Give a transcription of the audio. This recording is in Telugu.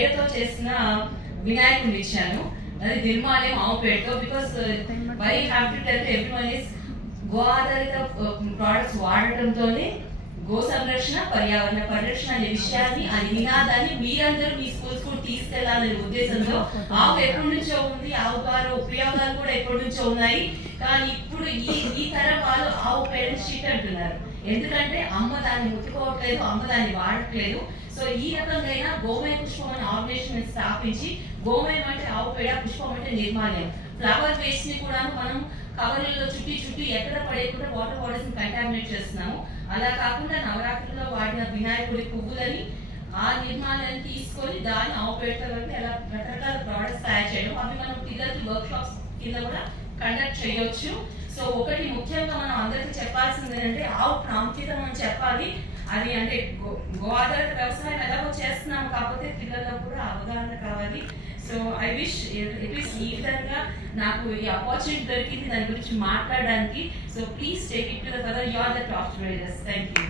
పేడతో చేసిన వినాయకుడిని ఇచ్చాను. అది నిర్మాల్యం ఆవుపేటతో. Because we have to tell everyone is గో ఆధారిత ప్రోడక్ట్స్ వాడటంతోనే గో సంరక్షణ, పర్యావరణ పరిరక్షణ అనే విషయాన్ని, ఆ నినాదాన్ని మీరందరూ మీ స్కూల్స్ కూడా తీసుకెళ్లాలనే ఉద్దేశంలో ఆవు ఎప్పటి నుంచో ఉంది, ఆవు ద్వారా ఉపయోగాలు కూడా ఎప్పటి నుంచో ఉన్నాయి. కానీ ఇప్పుడు ఈ తరం వాళ్ళు ఆవు పేడని షీట్ అంటున్నారు. ఎందుకంటే అమ్మ దాన్ని ముట్టుకోవట్లేదు, అమ్మ దాన్ని వాడట్లేదు. సో ఈ రకంగా గోమయ పుష్పం అనే ఆర్గనైజేషన్ స్థాపించి, గోమయం అంటే ఆవు పేడ, పుష్పం అంటే నిర్మాల్యం. ఫ్లవర్ వేస్ట్ ని కూడా మనం కవర్లలో చుట్టి ఎక్కడ పడేయకుండా వాటర్ బాడీస్ ని కంటామినేట్ చేస్తున్నాము. అలా కాకుండా నవరాత్రుల్లో వాడిన వినాయకుడి పువ్వులని, ఆ నిర్మాణాన్ని తీసుకొని దాన్ని ఆవు పేడతో కలిపి అలా రకరకాల ప్రోడక్ట్స్ తయారు చేయడం, అవి మనం పిల్లలకి వర్క్ షాప్స్ కింద కూడా కండక్ట్ చేయొచ్చు. సో ఒకటి ముఖ్యంగా మనం అందరికీ చెప్పాల్సింది ఏంటంటే ఆవు ప్రాముఖ్యత మనం చెప్పాలి. అది అంటే గో ఆధారిత వ్యవసాయం ఎలాగో చేస్తున్నాము, కాకపోతే పిల్లల్లో కూడా అవగాహన కావాలి. సో ఐ విష్ అట్లీస్ట్ ఈ విధంగా నాకు ఈ ఆపర్చునిటీ దొరికింది దాని గురించి మాట్లాడడానికి. So please take it to the further. You are the top leaders. Thank you.